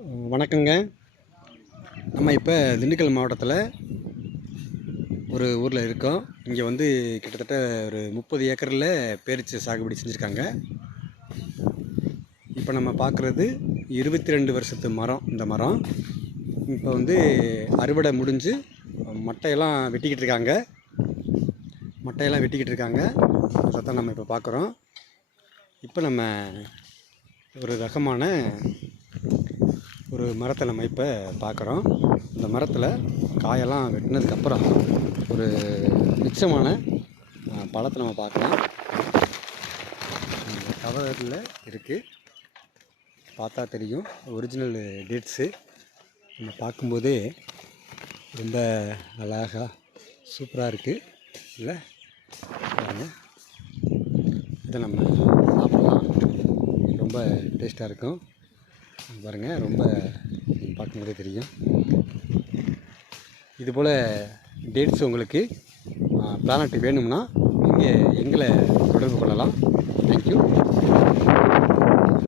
வணக்கங்க. நம்ம இப்போ திண்டுக்கல் மாவட்டத்தில் ஒரு ஊரில் இருக்கோம். இங்கே வந்து கிட்டத்தட்ட ஒரு 30 ஏக்கரில் பேரிச்சை சாகுபடி செஞ்சுருக்காங்க. இப்போ நம்ம பார்க்குறது 22 வருஷத்து மரம். இந்த மரம் இப்போ வந்து அறுவடை முடிஞ்சு மட்டையெல்லாம் வெட்டிக்கிட்டு இருக்காங்க. அதைத்தான் நம்ம இப்போ பார்க்குறோம். இப்போ நம்ம ஒரு ரகமான ஒரு மரத்தை நம்ம இப்போ பார்க்குறோம். இந்த மரத்தில் காயெல்லாம் வெட்டினதுக்கப்புறம் ஒரு மிச்சமான பழத்தை நம்ம பார்க்கலாம். இந்த கவரில் இருக்குது, பார்த்தா தெரியும். ஒரிஜினல் டேட்ஸு நம்ம பார்க்கும்போதே ரொம்ப அழகாக சூப்பராக இருக்குது இல்லை? இதை நம்ம சாப்பிடலாம், ரொம்ப டேஸ்ட்டாக இருக்கும். பாருங்கள், ரொம்ப பார்க்கும்போதே தெரியும். இதுபோல் டேட்ஸ் உங்களுக்கு பிளானட் வேணும்னா நீங்கள் எங்களை தொடர்பு கொள்ளலாம்.